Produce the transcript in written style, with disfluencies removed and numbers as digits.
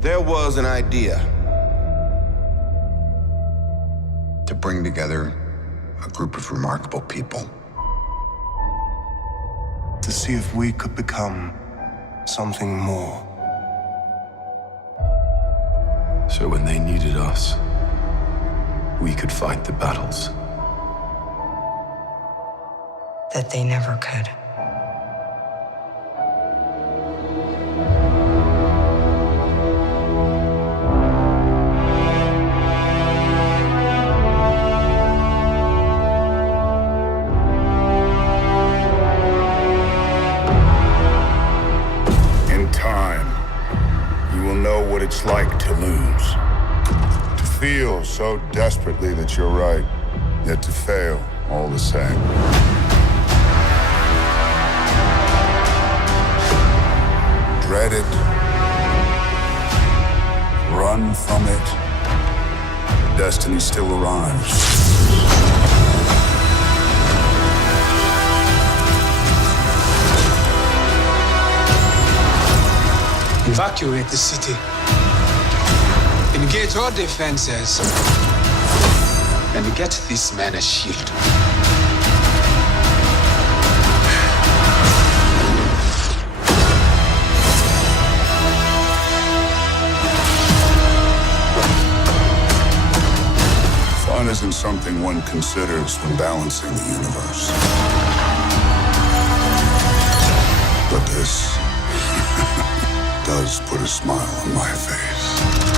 There was an idea to bring together a group of remarkable people. To see if we could become something more. So when they needed us, we could fight the battles that they never could. In time, you will know what it's like to lose. To feel so desperately that you're right, yet to fail all the same. Dread it. Run from it. Destiny still arrives. Evacuate the city. Engage all defenses. And get this man a shield. Fun isn't something one considers when balancing the universe. But this does put a smile on my face.